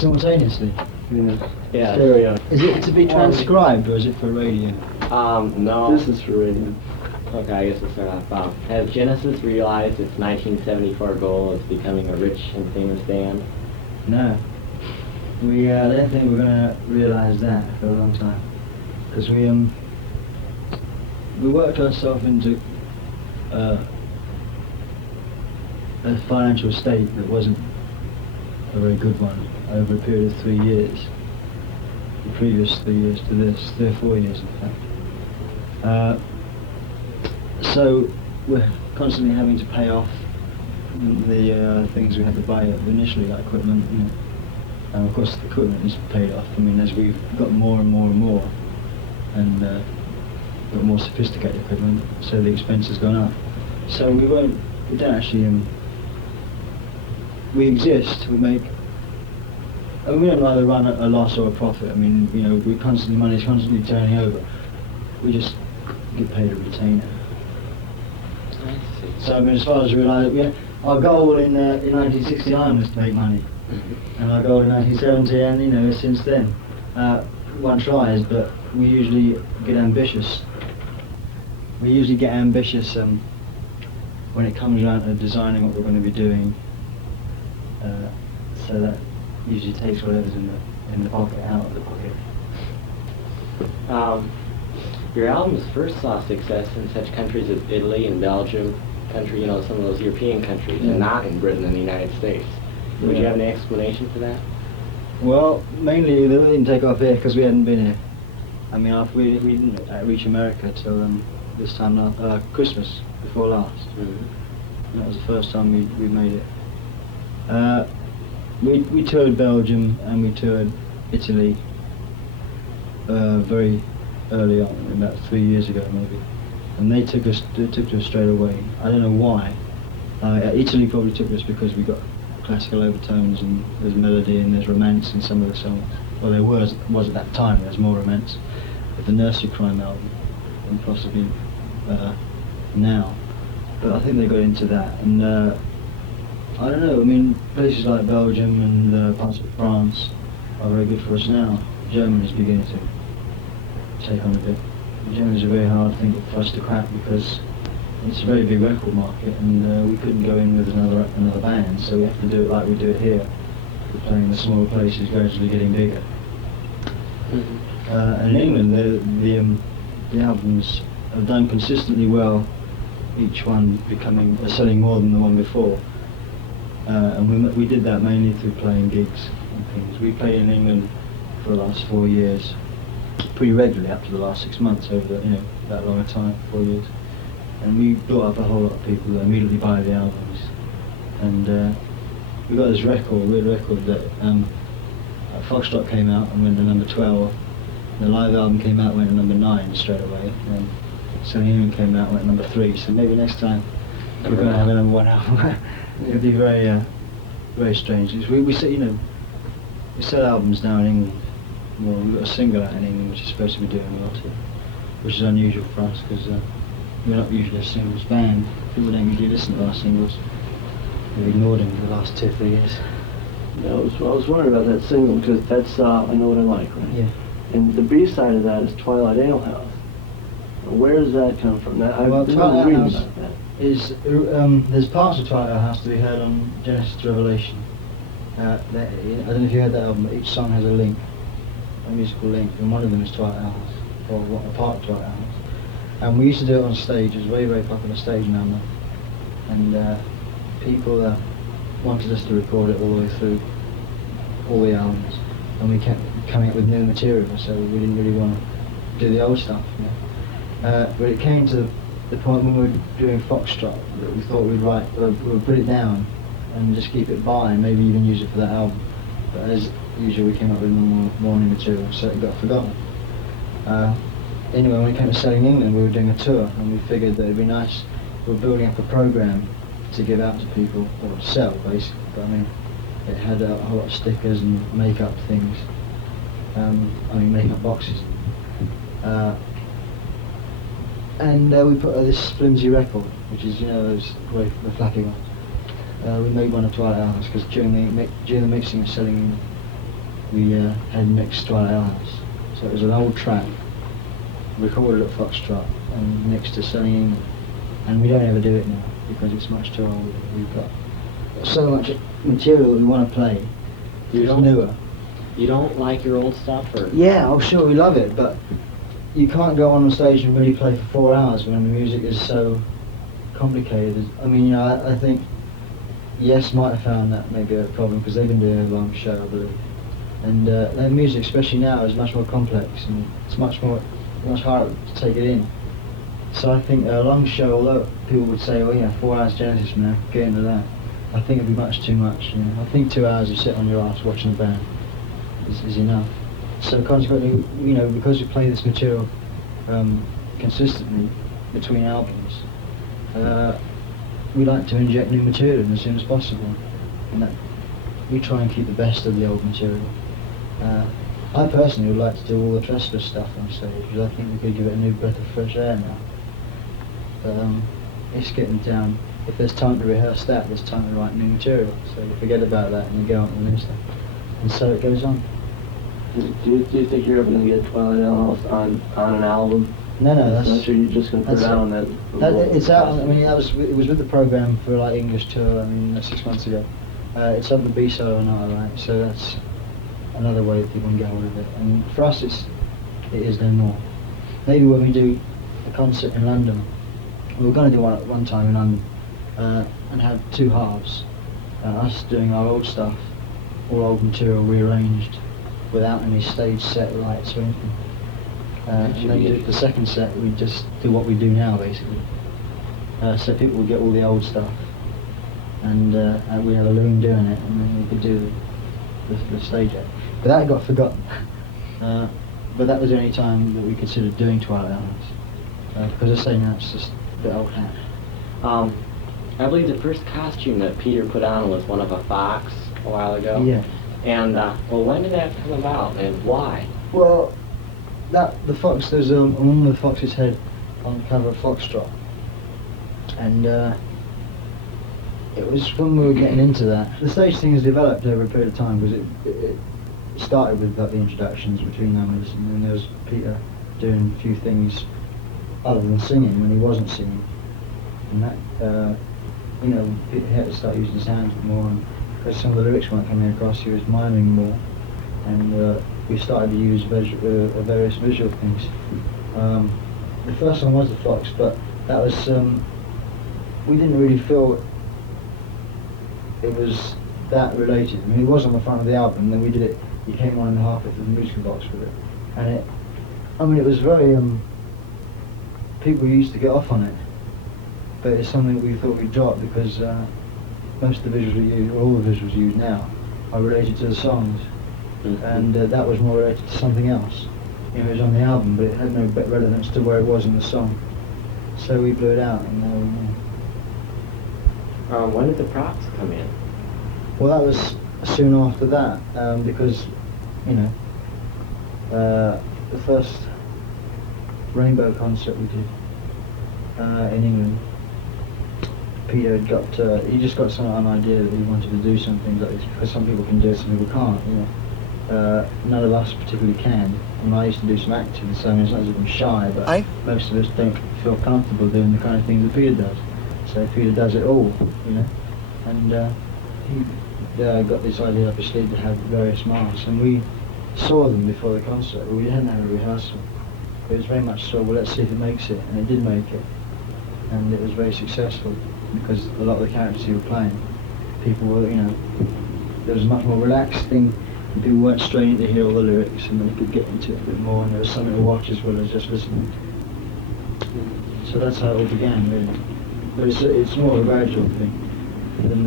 simultaneously? Yeah. Stereo. Is it to be transcribed or is it for radio? No. This is for radio. Okay, I guess we'll start off. Has Genesis realized its 1974 goal of becoming a rich and famous band? No. I don't think we're going to realise that for a long time. Because we worked ourselves into a financial state that wasn't a very good one over a period of 3 years. The previous 3 years to this, 3 or 4 years in fact. So we're constantly having to pay off the things we had to buy initially, like equipment, you know. And of course the equipment is paid off. I mean, as we've got more and more and more, and got more sophisticated equipment, so the expense has gone up. So we don't actually, we exist, we make, I mean, we don't either run a loss or a profit. I mean, you know, money's constantly turning over. We just get paid a retainer. So I mean, as far as we realize, our goal in 1969 was to make money, and our goal in 1970, and you know, since then, one tries, but we usually get ambitious. We usually get ambitious when it comes around to designing what we're going to be doing. So that usually takes whatever's in the pocket out of the pocket. Your albums first saw success in such countries as Italy and Belgium, some of those European countries, and not in Britain and the United States. Would you have any explanation for that? Well, mainly they didn't take off here because we hadn't been here. I mean, we didn't reach America till this time Christmas before last. Mm-hmm. That was the first time we made it. We toured Belgium and we toured Italy very early on, about 3 years ago maybe, and they took us straight away. I don't know why. Italy probably took us because we got classical overtones and there's melody and there's romance in some of the songs. Well, there was at that time. There's more romance with the Nursery Crime album than possibly now. But I think they got into that, and I don't know. I mean, places like Belgium and parts of France are very good for us now. Germany's beginning to take on a bit. Germany's a very hard thing for us to crack because it's a very big record market, and we couldn't go in with another band, so we have to do it like we do it here. We're playing the smaller places, gradually getting bigger. Mm-hmm. And in England, the albums have done consistently well. Each one selling more than the one before, and we did that mainly through playing gigs and things. We played in England for the last 4 years, pretty regularly up to the last 6 months over that long a time, 4 years. And we brought up a whole lot of people that immediately buy the albums. And we got this weird record that Foxtrot came out and went to number 12. The live album came out and went to number 9 straight away. And Sonny Newman came out and went to number 3. So maybe next time we're going to have a number 1 album. It'd be very, very strange. We sell albums now in England. Well, we've got a single out in England which is supposed to be doing well too, which is unusual for us because we're not usually a singles band. People don't usually listen to our singles. We've ignored them for the last 2 or 3 years. Yeah, I was wondering about that single because that's I Know What I Like, right? Yeah. And the B-side of that is Twilight Alehouse. Where does that come from? Well, Twilight Alehouse is there's parts of Twilight Alehouse to be heard on Genesis to Revelation. I don't know if you heard that album, but each song has a link, a musical link, and one of them is Twilight Alehouse, or a part of Twilight Alehouse. And we used to do it on stage. It was a very, very popular stage number, and people wanted us to record it all the way through all the albums, and we kept coming up with new material, so we didn't really want to do the old stuff. But it came to the point when we were doing Foxtrot that we thought we'd put it down and just keep it by and maybe even use it for that album. But as usual, we came up with more new material, so it got forgotten. Anyway, when it came to selling in England, we were doing a tour, and we figured that it'd be nice. We were building up a program to give out to people, or to sell basically. But I mean, it had a whole lot of stickers and makeup things. Makeup boxes. And we put this flimsy record, which is those the flappy ones. We made one of Twilight Alehouse because during the mixing and selling, we had mixed Twilight Alehouse. So it was an old track, recorded at Foxtrot and mixed to Sunny England. And we don't ever do it now because it's much too old. We've got so much material we want to play. It's newer. You don't like your old stuff, or? Yeah, oh sure, we love it, but you can't go on stage and really play for 4 hours when the music is so complicated. I mean, you know, I think Yes might have found that maybe a problem because they've been doing a long show, I believe. And their music, especially now, is much more complex and it's much harder to take it in. So I think a long show, although people would say, oh yeah, 4 hours Genesis now, get into that. I think it'd be much too much. You know? I think 2 hours you sit on your ass watching a band is enough. So consequently, you know, because we play this material consistently between albums, we like to inject new material in as soon as possible, and that we try and keep the best of the old material. I personally would like to do all the Trespass stuff on stage because I think we could give it a new breath of fresh air now. But it's getting down. If there's time to rehearse that, there's time to write new material. So you forget about that and you go on to the new stuff. And so it goes on. Do you think you're ever going to get Twilight Alehouse on an album? No, that's... I'm sure you're just going to put it out on that... It's out, I mean, it was with the programme for like English tour, I mean, 6 months ago. It's on the B-side or not, right? So that's another way that people can go with it. And for us, it is no more. Maybe when we do a concert in London, we were going to do one at one time in London, and have two halves. Us doing our old stuff, all old material rearranged, without any stage set lights or anything. And then do the second set, we just do what we do now, basically. So people will get all the old stuff, and we have a loon doing it, and then we could do the stage act. But that got forgotten. But that was the only time that we considered doing Twilight Alehouse. Because I say now it's just a bit old hat. I believe the first costume that Peter put on was one of a fox a while ago. Yeah. And, well, when did that come about, and why? Well, the fox, there's a woman with a fox's head on the cover of Foxtrot. And it was when we were getting into that. The stage thing has developed over a period of time because it started with like, the introductions between numbers, and then there was Peter doing a few things other than singing when he wasn't singing. And that, you know, Peter had to start using his hands more, and because some of the lyrics weren't coming across, he was miming more. And we started to use various visual things. The first one was the fox, but that was, we didn't really feel it was that related. I mean, it was on the front of the album, and then we did it, he came on in the half with the musical box with it. And it was very, people used to get off on it. But it's something that we thought we'd drop because most of the visuals we use, or all the visuals used now, are related to the songs. Mm-hmm. And that was more related to something else. You know, it was on the album, but it had no relevance to where it was in the song. So we blew it out, and now we know. When did the props come in? Well, that was soon after that, because, you know, the first Rainbow concert we did in England, Peter had got, he just got an idea that he wanted to do some things like this, because some people can do it, some people can't, you know. None of us particularly can. I mean, I used to do some acting, so I mean, it's not as if I'm shy, but most of us don't feel comfortable doing the kind of things that Peter does. So Peter does it all, you know. And he got this idea up his sleeve to have various masks, and we saw them before the concert, but we hadn't had a rehearsal. It was very much so, well, let's see if it makes it, and it did make it. And it was very successful, because a lot of the characters he was playing, people were, you know, there was a much more relaxed thing, and people weren't straining to hear all the lyrics, and they could get into it a bit more, and there was something to watch as well as just listening. So that's how it all began, really. But it's more a gradual thing. And,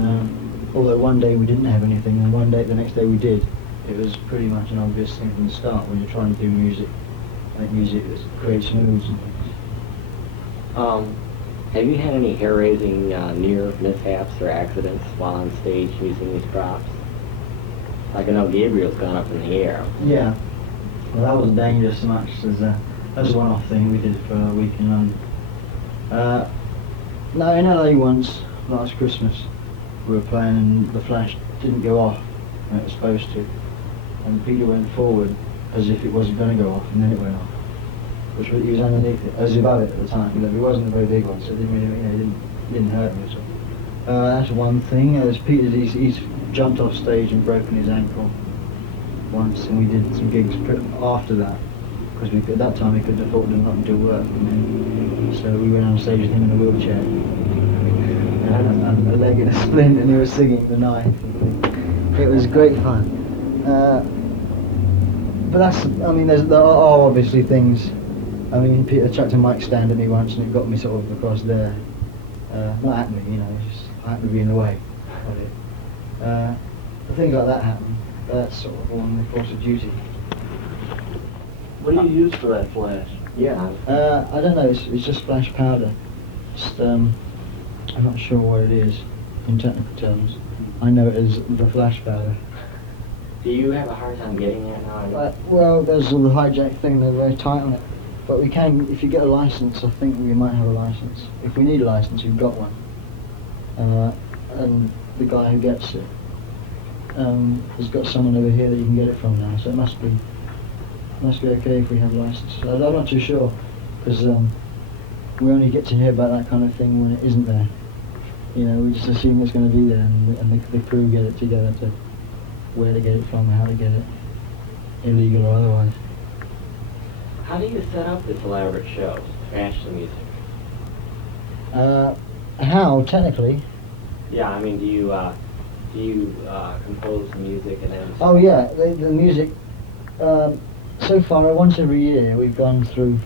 although one day we didn't have anything, and one day, the next day we did, it was pretty much an obvious thing from the start when you're trying to do music, like music that creates moods and things. Have you had any hair-raising near mishaps or accidents while on stage using these props? Like I know Gabriel's gone up in the air. Yeah. Well, that wasn't dangerous so much as that was a one-off thing we did for a week in London. No, in LA once, last Christmas, we were playing and the flash didn't go off when it was supposed to. and Peter went forward as if it wasn't going to go off, and then it went off. Which he was underneath it, as above it at the time. It wasn't a very big one, so it didn't really, it didn't hurt me at all. That's one thing. As Peter, he's jumped off stage and broken his ankle once, and we did some gigs after that, because at that time we couldn't afford to not do work. So we went on stage with him in a wheelchair, and a leg in a splint, and he was singing The Night. It was great fun. But that's, I mean, there are obviously things. I mean, Peter chucked a mic stand at me once, and it got me sort of across there. Not at me, just I happened to be in the way of it. Things like that happen. That's sort of on the course of duty. What do you use for that flash? Yeah. I don't know. It's just flash powder. Just I'm not sure what it is in technical terms. I know it as the flash powder. Do you have a hard time getting that now? Well, there's the hijack thing. They're very tight on it. But we can, if you get a license, I think we might have a license. If we need a license, we've got one. And the guy who gets it has got someone over here that you can get it from now. So it must be okay if we have a license. I'm not too sure, because we only get to hear about that kind of thing when it isn't there. We just assume it's going to be there, and the crew get it together to where to get it from, how to get it, illegal or otherwise. How do you set up this elaborate show, Trash the Music? How, technically? Yeah, I mean, do you compose the music and then... Oh yeah, the music, so far, once every year, we've gone through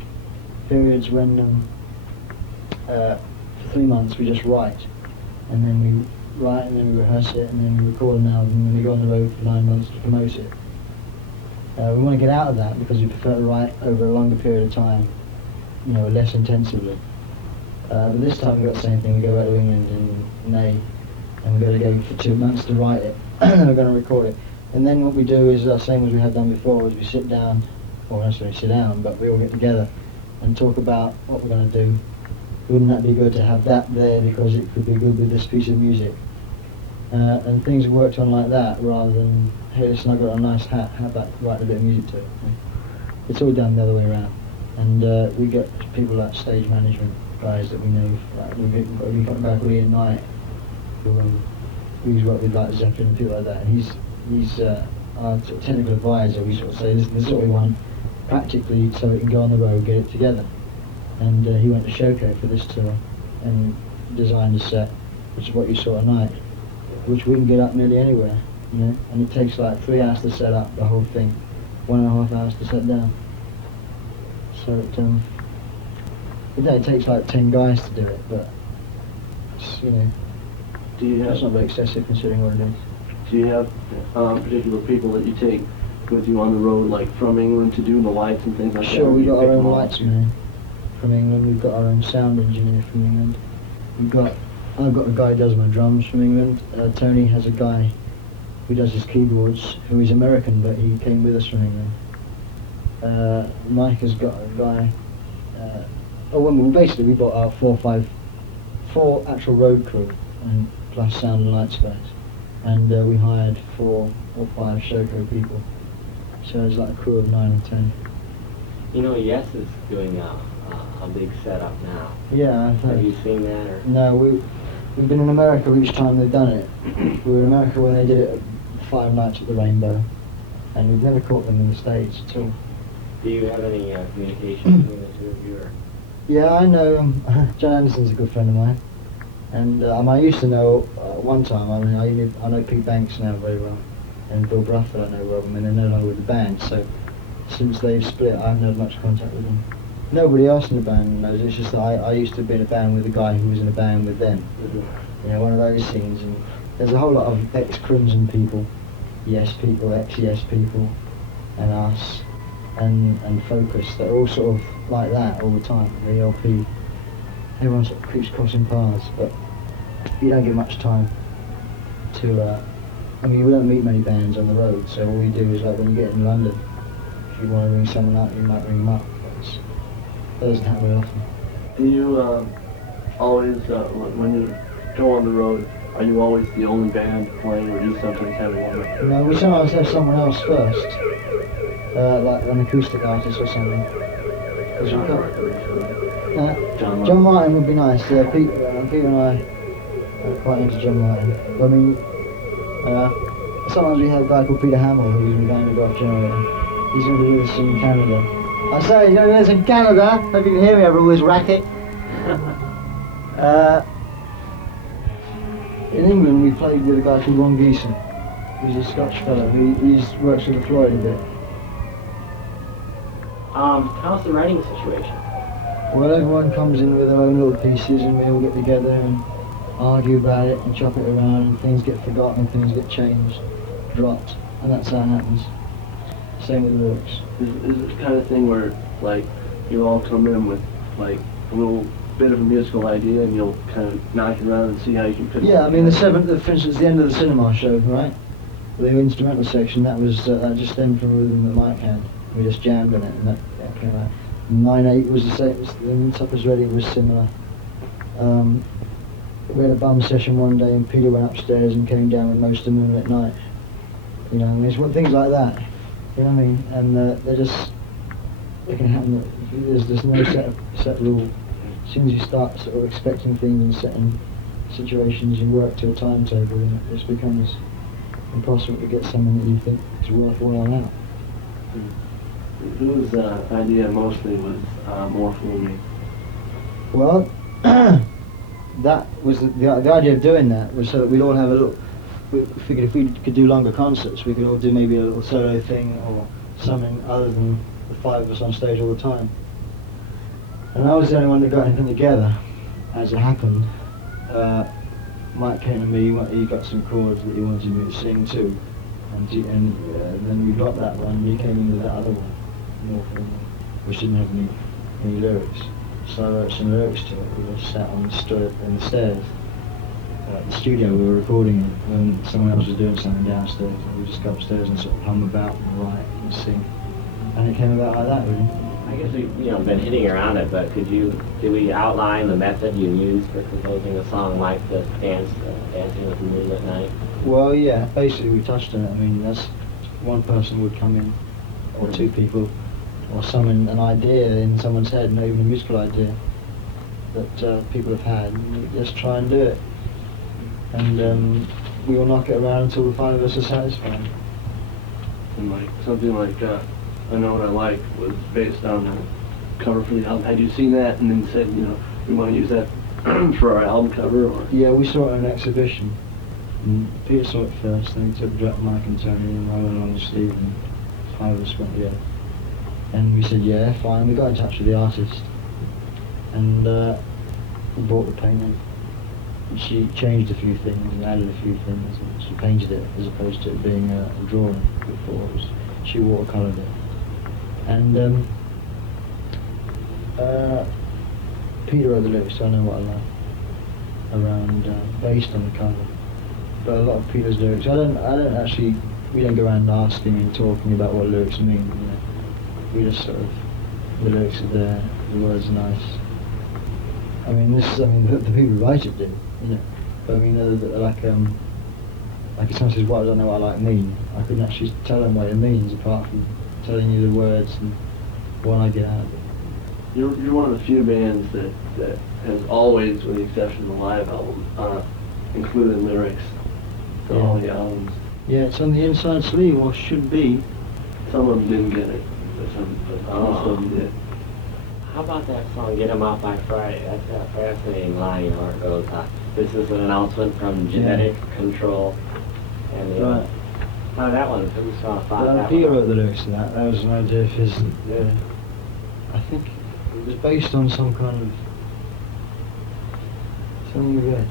periods when, for 3 months, we just write. And then we write, and then we rehearse it, and then we record an album, and then we go on the road for 9 months to promote it. We want to get out of that because we prefer to write over a longer period of time, less intensively. But this time we've got the same thing. We go back to England in May, and we're going to go for 2 months to write it, and then we're going to record it. And then what we do is the same as we have done before, is we sit down, or not necessarily sit down, but we all get together and talk about what we're going to do. Wouldn't that be good to have that there because it could be good with this piece of music? And things are worked on like that, rather than, hey, listen, I've got a nice hat, how about writing a bit of music to it? It's all done the other way around. And we get people like stage management guys that we know, like we've got a guy called Ian Knight, who's worked with like Zeppelin and people like that, and he's our sort of technical advisor. We sort of say, this is what we want, practically, so we can go on the road, get it together. And he went to Shoko for this tour, and designed a set, which is what you saw tonight, which we can get up nearly anywhere, and it takes like 3 hours to set up the whole thing, 1.5 hours to set down. So it takes like 10 guys to do it, but it's, Do you have? that's not very excessive considering what it is. Do you have particular people that you take with you on the road, like from England, to do the lights and things like that? Sure, we've got our pick own them all? lights man from England. We've got our own sound engineer from England. I've got a guy who does my drums from England. Tony has a guy who does his keyboards, who is American, but he came with us from England. Mike has got a guy. Basically we bought our four actual road crew, and plus sound and lights guys, and we hired 4 or 5 Shoko people. So it's like a crew of 9 or 10. Yes is doing a big setup now. Yeah, I've heard. Have you seen that? Or? No, we've been in America each time they've done it. We were in America when they did it at 5 Nights at the Rainbow, and we've never caught them in the States at all. Do you have any communication between the two of you? Or? Yeah, I know John Anderson's a good friend of mine, and I used to know one time. I mean, I know Pete Banks now very well, and Bill Bruford I know well, and they're no longer with the band. So since they've split, I haven't had much contact with them. Nobody else in the band knows. It's just that I used to be in a band with a guy who was in a band with them. One of those scenes. And there's a whole lot of ex-Crimson people, Yes people, ex-Yes people, and us, and Focus. They're all sort of like that all the time. The LP, everyone sort of keeps crossing paths, but you don't get much time to. We don't meet many bands on the road, so all we do is like when you get in London, if you want to ring someone up, you might ring them up. That doesn't happen very often. Do you always, when you go on the road, Are you always the only band playing, or do you sometimes have one? No, we sometimes have someone else first, like an acoustic artist or something. John Martin would be nice. Pete and I are quite into John Martin. But, I mean, sometimes we have a guy called Peter Hamill who's in the band with Off Generator. He's going to be with us in Canada. I say, he's going to be with us in Canada. Hope you can hear me over all this racket. In England, we played with a guy called Ron Geeson. He's a Scotch fellow. He works with the Floyd a bit. How's the writing situation? Well, everyone comes in with their own little pieces and we all get together and argue about it and chop it around and things get forgotten, things get changed, dropped, and that's how it happens. Same with lyrics. Is it the kind of thing where, like, you all come in with, like, a little bit of a musical idea and you'll kind of knock it around and see how you can fit it? Yeah, I mean, for instance, the end of the cinema show, right? The instrumental section, that was that just stemmed from a rhythm that Mike had. We just jammed on it and that came out. 9/8 was the same, the Supper's Ready was similar. We had a bum session one day and Peter went upstairs and came down with Most of the Moonlit Night. You know, I mean, it's things like that. You know what I mean? And they can happen. There's no set rule. As soon as you start sort of expecting things and setting situations, you work to a timetable and it just becomes impossible to get something that you think is worthwhile out. Whose idea mostly was more gloomy? Well, that was the idea of doing that was so that we'd all have a little. We figured if we could do longer concerts, we could all do maybe a little solo thing or something other than the five of us on stage all the time. And I was the only one that got anything together. As it happened, Mike came to me. He got some chords that he wanted me to sing too, and then we dropped that one. And he came in with that other one, which didn't have any lyrics. So I wrote some lyrics to it. We just sat on the stairs. The studio we were recording in when someone else was doing something downstairs, and we just go upstairs and sort of hum about and write and sing, and it came about like that really. I guess we've been hitting around it, but could we outline the method you used for composing a song like the Dancing with the Moonlit Night? Well, yeah, basically we touched on it. I mean, that's one person would come in, or two people, or an idea in someone's head, not even a musical idea that people have had, and you just try and do it. And we will knock it around until the five of us are satisfied. And like something like I Know What I Like was based on the cover for the album. Had you seen that and then said, we want to use that for our album cover? Or? Yeah, we saw it in an exhibition. And Peter saw it first, then he took Mike and Tony and I went along with Steve and five of us went together. And we said, yeah, fine. We got in touch with the artist and we bought the painting. And she changed a few things and added a few things. And she painted it as opposed to it being a drawing before. She watercoloured it. And Peter wrote the lyrics, I Know What I Like, around based on the cover. But a lot of Peter's lyrics, we don't go around asking and talking about what lyrics mean. We just sort of, the lyrics are there, the words are nice. I mean, the people who write it do, But I mean, like if someone says, what does I Know What I Like mean? I couldn't actually tell them what it means apart from telling you the words and what I get out of it. You're one of the few bands that has always, with the exception of the live album, included lyrics for all the albums. Yeah, it's on the inside sleeve, or should be. Some of them didn't get it, but most of them did. How about that song, Get 'Em Out by Friday? That's a fascinating line, where it goes, this is an announcement from Genetic Control. And Right. How that one, who saw that Peter one? wrote the lyrics to that. That was an idea of his. I think it was based on some kind of something we read.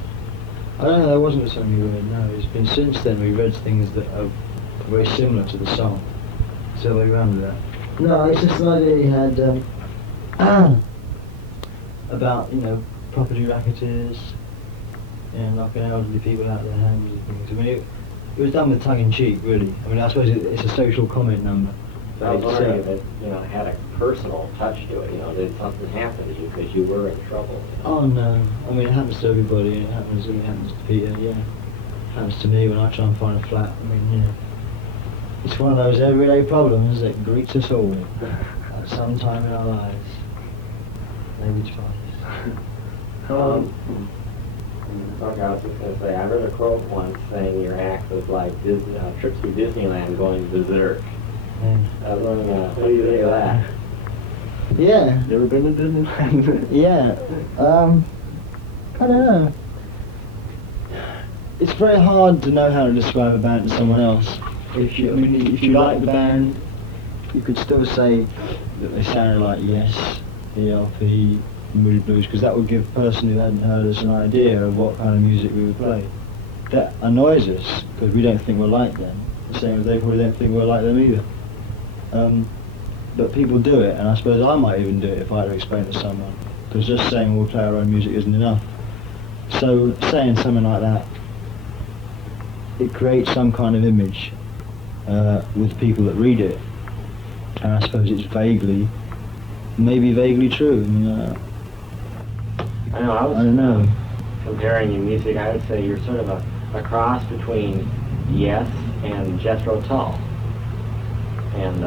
I don't know. That wasn't something we read. No, it's been since then we read things that are very similar to the song. So we ran with that. No, it's just an idea he had about property racketeers and knocking elderly people out of their homes and things. I mean, it was done with tongue in cheek, really. I mean, I suppose it's a social comment number. I was wondering if it, it had a personal touch to it. Did something happen to you because you were in trouble? Oh no, I mean it happens to everybody. It happens to Peter, yeah. happens to me when I try and find a flat. I mean, you know, it's one of those everyday problems that greets us all at some time in our lives. Maybe twice. Okay, I was just going to say, I read a quote once saying your act was like trips through Disneyland going berserk. Yeah. I was wondering, what do you think of that? Yeah. You ever been to Disneyland? Yeah. I don't know. It's very hard to know how to describe a band to someone else. If you like the band, you could still say that they sounded like Yes, ELP, Moody Blues, because that would give a person who hadn't heard us an idea of what kind of music we would play. That annoys us because we don't think we're like them, the same as they probably don't think we're like them either. But people do it, and I suppose I might even do it if I had to explain it to someone, because just saying we'll play our own music isn't enough. So saying something like that, it creates some kind of image with people that read it, and I suppose it's maybe vaguely true. I mean, I know, I don't know. Comparing your music, I would say you're sort of a cross between Yes and Jethro Tull. And,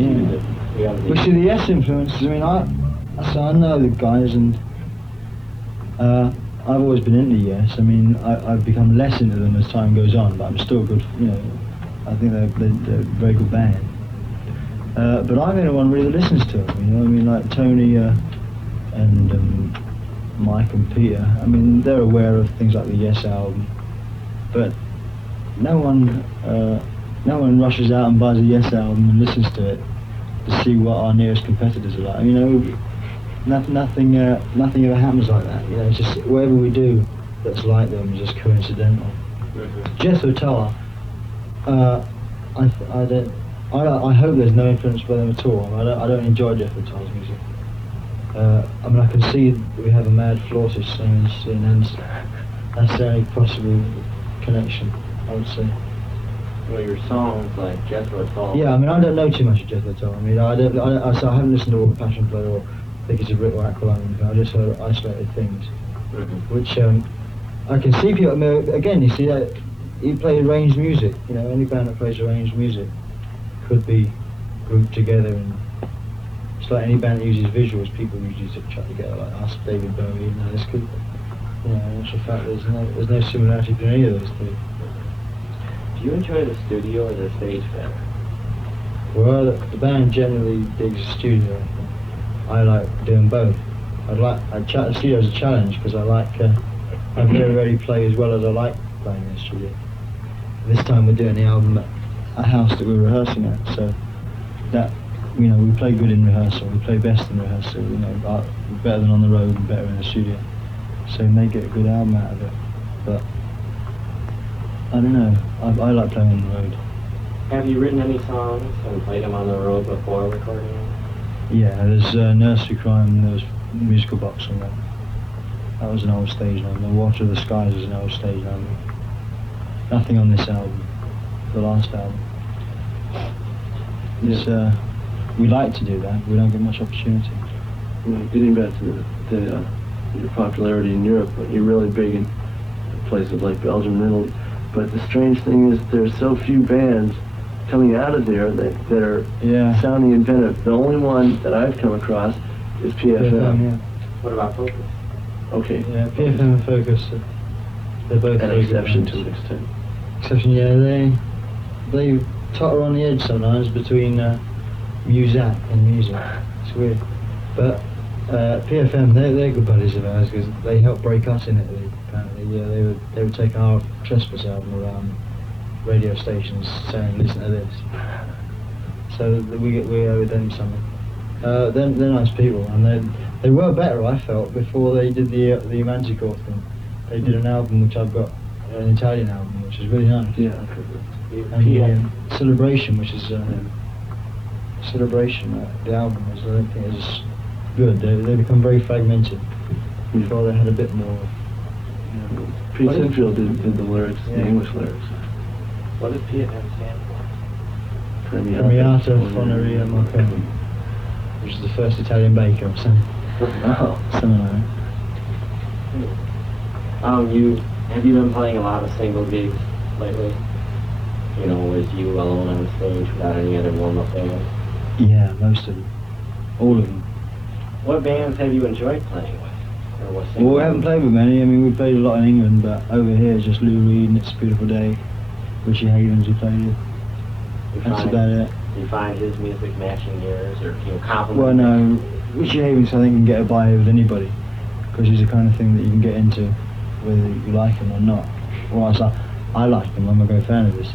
you have Well, see, the Yes influences, I mean, I know the guys, and I've always been into Yes. I mean, I've become less into them as time goes on, but I'm still good, you know, I think they're a very good band. But I'm the only one really that listens to them, you know, I mean, like Tony and Mike and Peter, I mean, they're aware of things like the Yes album, but no one rushes out and buys a Yes album and listens to it to see what our nearest competitors are like. You know, nothing ever happens like that. You know, it's just whatever we do that's like them is just coincidental. Jethro Tull, I hope there's no influence by them at all. I don't enjoy Jethro Tull's music. I mean, I can see we have a mad flautist singing, and that's the only possible connection, I would say. Well, your songs like Jethro Tull. Yeah, I mean, I don't know too much of Jethro Tull. I mean, I haven't listened to all the Passion Play or Think It's a Brick or Aqualung or anything. I just heard isolated things, which I can see people. I mean, again, you see that you play arranged music. You know, any band that plays arranged music could be grouped together, and it's like any band that uses visuals. People usually chuck together, like us, David Bowie, and Alice Cooper. You know, in actual fact, there's no similarity between any of those three. Do you enjoy the studio or the stage better? Well, the band generally digs the studio. I think. I like doing both. The studio as a challenge because I very rarely play as well as I like playing in the studio. This time we're doing the album at a house that we're rehearsing at, so that, you know, we play good in rehearsal. We play best in rehearsal. You know, better than on the road and better in the studio. So we may get a good album out of it, but I don't know. I like playing on the road. Have you written any songs and played them on the road before recording them? Yeah, there's Nursery Crime, there was Musical Box on that. That was an old stage album. The Water of the Skies was an old stage album. Nothing on this album, the last album. It's, we like to do that, we don't get much opportunity. Well, getting back to your popularity in Europe, you're really big in places like Belgium and Italy. But the strange thing is there's so few bands coming out of there that are sounding inventive. The only one that I've come across is PFM. Yeah. What about Focus? Okay. Yeah, PFM and Focus, they're both An very good exception bands. to an extent. Exception, yeah, they totter on the edge sometimes between Muzak and music. It's weird. But PFM, they're good buddies of ours because they helped break us in Italy. Apparently, yeah, they would take our Trespass album around radio stations saying, "Listen to this." So we owe them something. They're nice people, and they were better, I felt, before they did the Manticore thing. They did an album which I've got, an Italian album, which is really nice. Yeah. And Celebration, which is Celebration, the album, I don't think is good. They become very fragmented. Before they had a bit more. Pete Sinfield did the lyrics, the English lyrics. What does PFM stand for? Premiata Foneria Marconi, which is the first Italian baker or something. Oh. Something like that. Have you been playing a lot of single gigs lately? You know, was you alone on stage without any other warm-up bands? Yeah, most of them. All of them. What bands have you enjoyed playing with? Or what Well, we haven't played with many. I mean, we've played a lot in England, but over here it's just Lou Reed and It's a Beautiful Day. Richie Havens we played with. That's about it. Do you find his music matching yours, or can you compliment? Well, no, Richie Havens I think can get by with anybody, because he's the kind of thing that you can get into whether you like him or not. Well, I like him, I'm a great fan of his.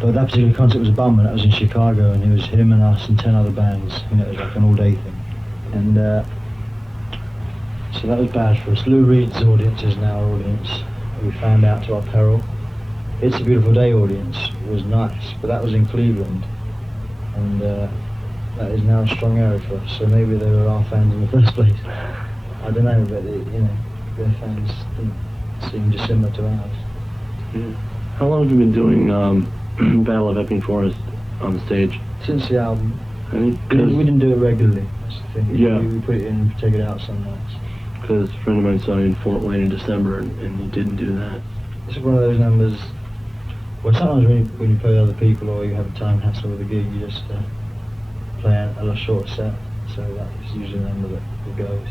But that particular concert was a bum, and that was in Chicago, and it was him and us and 10 other bands. You know, it was like an all-day thing. And so that was bad for us. Lou Reed's audience is now our audience. We found out to our peril. It's a Beautiful Day audience was nice, but that was in Cleveland. And that is now a strong area for us. So maybe they were our fans in the first place. I don't know, but you know, their fans didn't seem dissimilar to ours. Yeah. How long have you been doing Battle of Epping Forest on stage? Since the album. We We didn't do it regularly, that's the thing. Yeah. We put it in and take it out some nights. Because a friend of mine saw you in Fort Wayne in December, and you didn't do that. It's one of those numbers. Well, sometimes when you play with other people or you have a time hassle with a gig, you just play a short set. So that's usually the number that goes.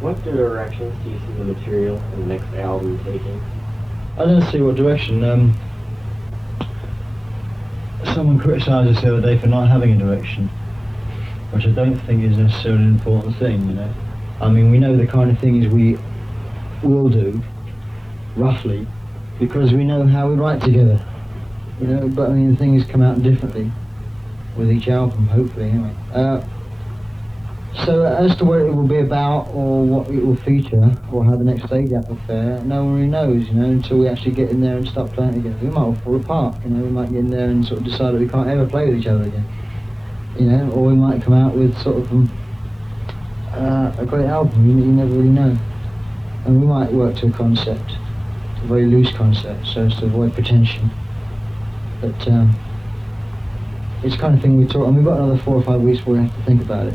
What directions do you see the material in the next album taking? I don't see what direction. Someone criticised us the other day for not having a direction, which I don't think is necessarily an important thing, you know. I mean, we know the kind of things we will do, roughly, because we know how we write together, you know, but I mean, things come out differently with each album, hopefully, anyway. So as to what it will be about, or what it will feature, or how the next stage act will fare, no one really knows, you know, until we actually get in there and start playing together. We might all fall apart, you know, we might get in there and sort of decide that we can't ever play with each other again, you know, or we might come out with sort of a great album, you never really know. And we might work to a concept, a very loose concept, so as to avoid pretension. But it's the kind of thing we talk, and we've got another 4 or 5 weeks before we have to think about it,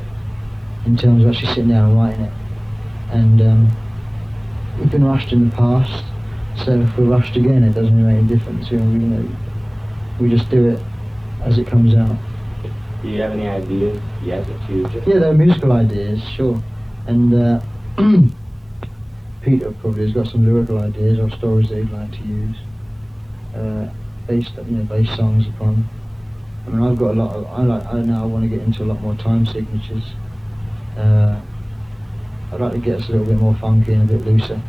in terms of actually sitting down and writing it. And we've been rushed in the past, so if we're rushed again, it doesn't really make any difference. You know, we just do it as it comes out. Do you have any ideas yet that you just... Yeah, there are musical ideas, sure. And Peter probably has got some lyrical ideas or stories that he'd like to use, based songs upon. I mean, I've got a lot of, I now want to get into a lot more time signatures. I'd like to get us a little bit more funky and a bit looser.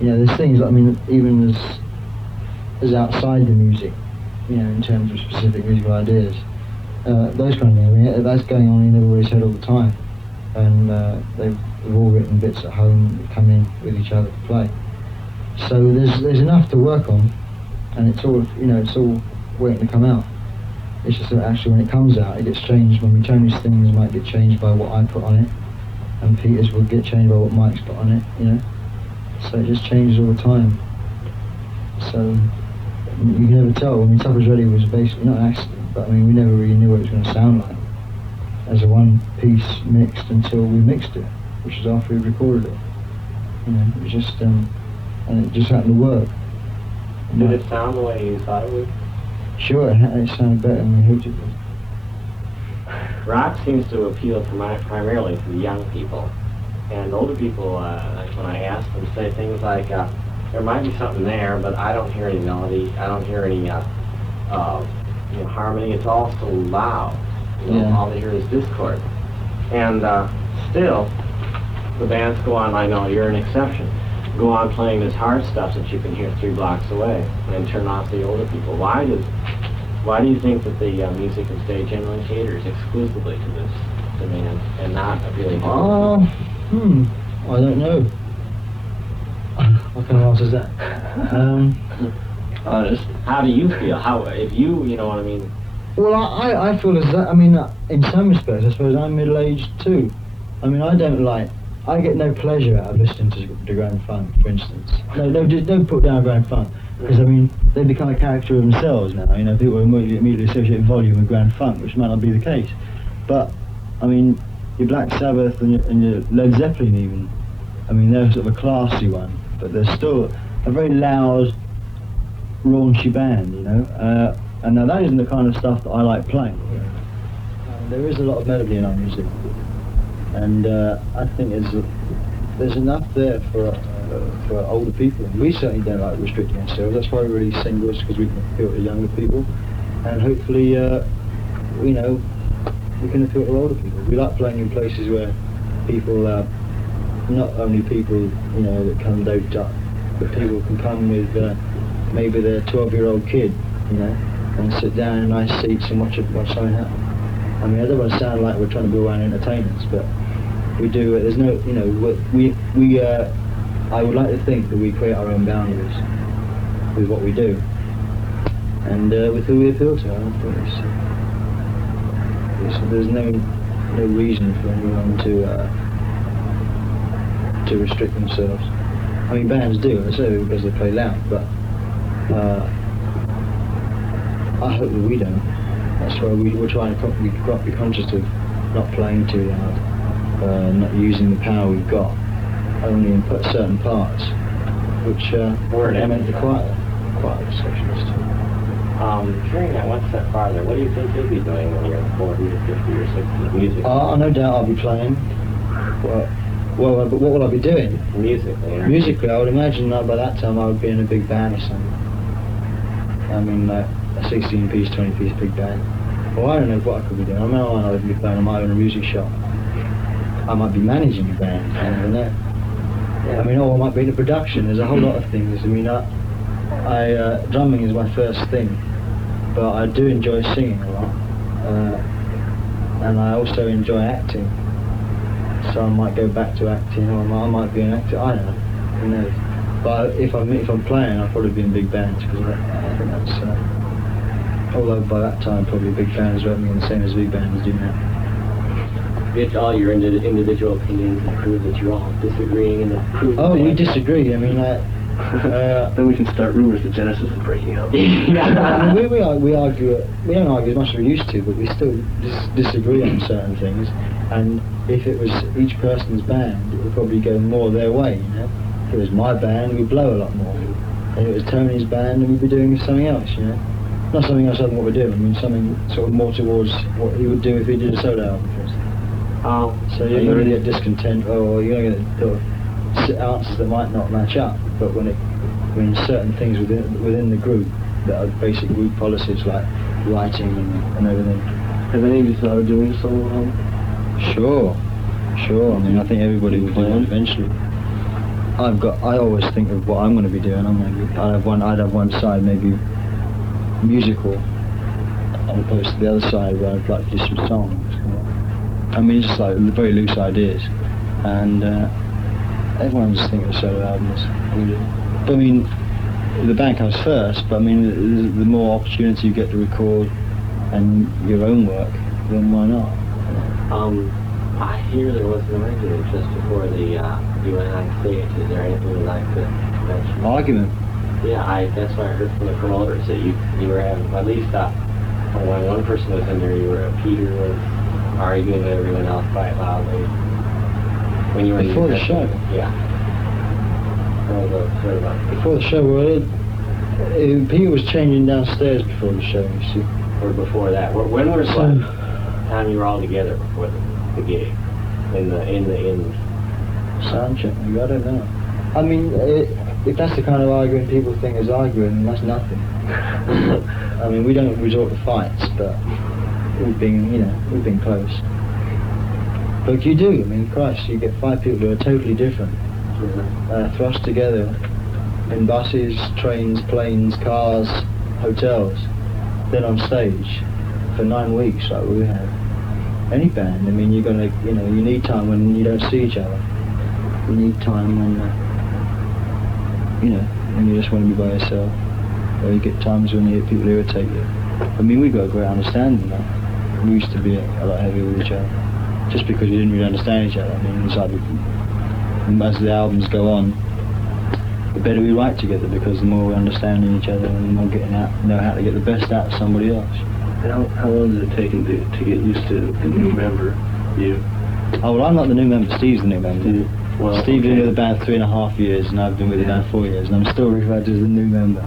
You know, there's things, I mean, even as outside the music, you know, in terms of specific musical ideas. Those kind of things, I mean, that's going on in everybody's head all the time. And they've all written bits at home that come in with each other to play. So there's enough to work on, and it's all, you know, it's all waiting to come out. It's just that actually when it comes out, it gets changed. When we change things, it might get changed by what I put on it, and Peter's will get changed by what Mike's put on it, you know. So it just changes all the time. So you can never tell. I mean, Supper's Ready was basically not an accident, but I mean, we never really knew what it was going to sound like as a one piece mixed until we mixed it, which was after we recorded it. You know, it was just, and it just happened to work. Did it sound the way you thought it would? Sure, it sounded better than we hoped it would. Rock seems to appeal to primarily to the young people. And older people, like when I ask them, say things like, there might be something there, but I don't hear any melody, I don't hear any harmony, it's all so loud. You know, Yeah. all they hear is discord. And still, the bands go on, I know you're an exception, go on playing this hard stuff that you can hear 3 blocks away and turn off the older people. Why do you think that the music and stage generally caters exclusively to this demand and not appealing to older people? I don't know. What kind of answer is that? Honest. How do you feel? If you know what I mean? Well, I feel as that, I mean, in some respects, I suppose I'm middle-aged too. I mean, I get no pleasure out of listening to Grand Funk, for instance. No, just don't put down Grand Funk, because I mean, they become a character of themselves now. You know, people immediately associate volume with Grand Funk, which might not be the case. But, I mean, your Black Sabbath and your Led Zeppelin even, I mean, they're sort of a classy one, but they're still, a very loud, raunchy band, you know. And now that isn't the kind of stuff that I like playing. There is a lot of melody in our music, and I think there's enough there for older people. And we certainly don't like restricting ourselves. That's why we release singles, because we can appeal to younger people, and hopefully, you know, we can appeal to older people. We like playing in places where people, not only people, you know, that come doped up, but people can come with maybe their 12-year-old kid, you know, and sit down in nice seats and watch something happen. I mean, I don't want to sound like we're trying to be around entertainers, but we do. There's no, you know, I would like to think that we create our own boundaries with what we do, and with who we appeal to. I don't think there's no reason for anyone to restrict themselves. I mean, bands do, I say, because they play loud, but I hope that we don't. That's why we're trying to be conscious of not playing too loud, not using the power we've got, only in certain parts, which are meant the quieter sections. Carrying that one step farther, what do you think you'll be doing when you're 40 or 50 or 60 music? No doubt I'll be playing. Well, but what will I be doing? Musically. Right? Musically, I would imagine that by that time I would be in a big band or something. I mean, like a 16-piece, 20-piece big band. Well, I don't know what I could be doing. I might not be playing. I might own a music shop. I might be managing a band. I don't know. I mean, I might be in a production. There's a whole lot of things. I mean, drumming is my first thing, but I do enjoy singing a lot, and I also enjoy acting. So I might go back to acting, or I might be an actor. I don't know. Who knows? But if I'm playing, I'll probably be in big bands, because I think that's. Although by that time, probably big bands won't mean the same as big bands do now. Get all your individual opinions and prove that you're all disagreeing and prove. Oh, we disagree. I mean, then we can start rumors that Genesis is breaking up. I mean, we argue. We don't argue as much as we used to, but we still disagree on certain things. And if it was each person's band, it would probably go more their way. You know, if it was my band, we'd blow a lot more. If it was Tony's band, we'd be doing something else. You know, not something else other than what we're doing. I mean, something sort of more towards what he would do if he did a solo album. So you're going to get discontent, or you're going to get answers that might not match up. But when certain things within the group that are basic group policies like writing and everything. Have any of you thought of doing a solo album? Sure. I mean, I think everybody will do it eventually. I always think of what I'm going to be doing. I'd have one side maybe musical, as opposed to the other side where I'd like to do some songs. I mean, just like very loose ideas, and everyone just thinks of solo albums. But I mean, the band comes first. But I mean, the more opportunity you get to record and your own work, then why not? I hear there was an argument just before the you went on stage. Is there anything you'd like to mention? Argument? Yeah, that's what I heard from the promoters, that you were having, at least when one person was in there, Peter was arguing with everyone else quite loudly. When you were before the show? Yeah. Before the show, well, Peter was changing downstairs before the show, you see. Or before that. When was the time you were all together before the gig? In the sound check, maybe, I don't know. I mean, if that's the kind of arguing people think is arguing, then that's nothing. I mean, we don't resort to fights, but we've been close. But you do, I mean, Christ, you get 5 people who are totally different, thrust together in buses, trains, planes, cars, hotels, then on stage for 9 weeks like we have. Any band, I mean, you need time when you don't see each other. You need time when, when you just want to be by yourself. Or you get times when you get people irritate you. I mean, we've got a great understanding now. We used to be a lot heavier with each other. Just because we didn't really understand each other. I mean, as the albums go on, the better we write together, because the more we're understanding each other and the more know how to get the best out of somebody else. And how long did it take him to get used to the new member, you? Oh, well, I'm not the new member, Steve's the new member. Well, Steve's been okay. with the band 3.5 years, and I've been with the band 4 years, and I'm still referred to as the new member.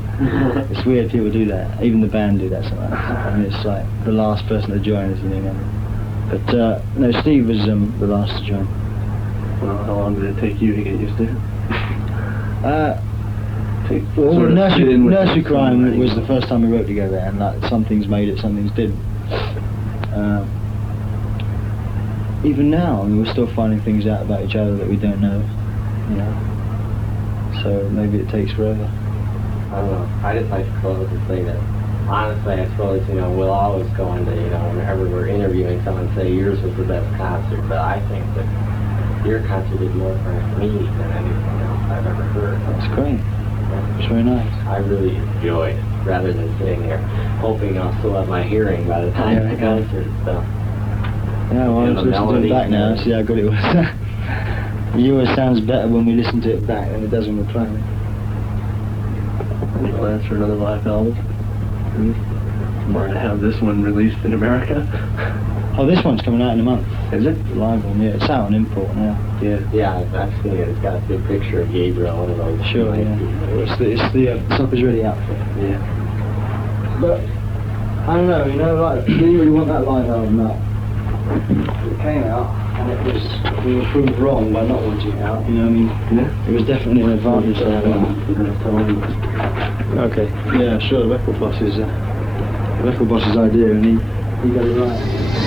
It's weird people do that. Even the band do that sometimes. I mean, it's like the last person to join is the new member. But no, Steve was the last to join. Well, how long did it take you to get used to it? Well, Sort of fit in with Nursery the Crime songwriting. was the first time we wrote together, and like some things made it, some things didn't. Even now, I mean, we're still finding things out about each other that we don't know, you know. So maybe it takes forever. I don't know. I just like to close and say that, honestly, I suppose, you know, we'll always go into, you know, whenever we're interviewing someone, say yours was the best concert, but I think that your concert did more for me than anything else I've ever heard. That's great. It's very nice. I really enjoyed, rather than sitting there hoping I'll still have my hearing by the time Yeah, the concert stuff. Yeah, well, And I'm the listening to it melody. back now and see how good it was. It always sounds better when we listen to it back than it does when we're playing it. Any plans for another live album? Or to have this one released in America? Oh, this one's coming out in a month. Is it? The live one, yeah. It's out on import now. Yeah. Yeah, I've seen it. It's got a big picture of Gabriel, one of those. Sure, yeah. It's the stuff is really out for it. Yeah. But, I don't know, you know, like, we didn't really want that live album out. It came out, and we were proved wrong by not wanting it out, you know what I mean? Yeah. It was definitely an advantage to have it out. Okay. Yeah, sure, the record boss's idea, and he got it right.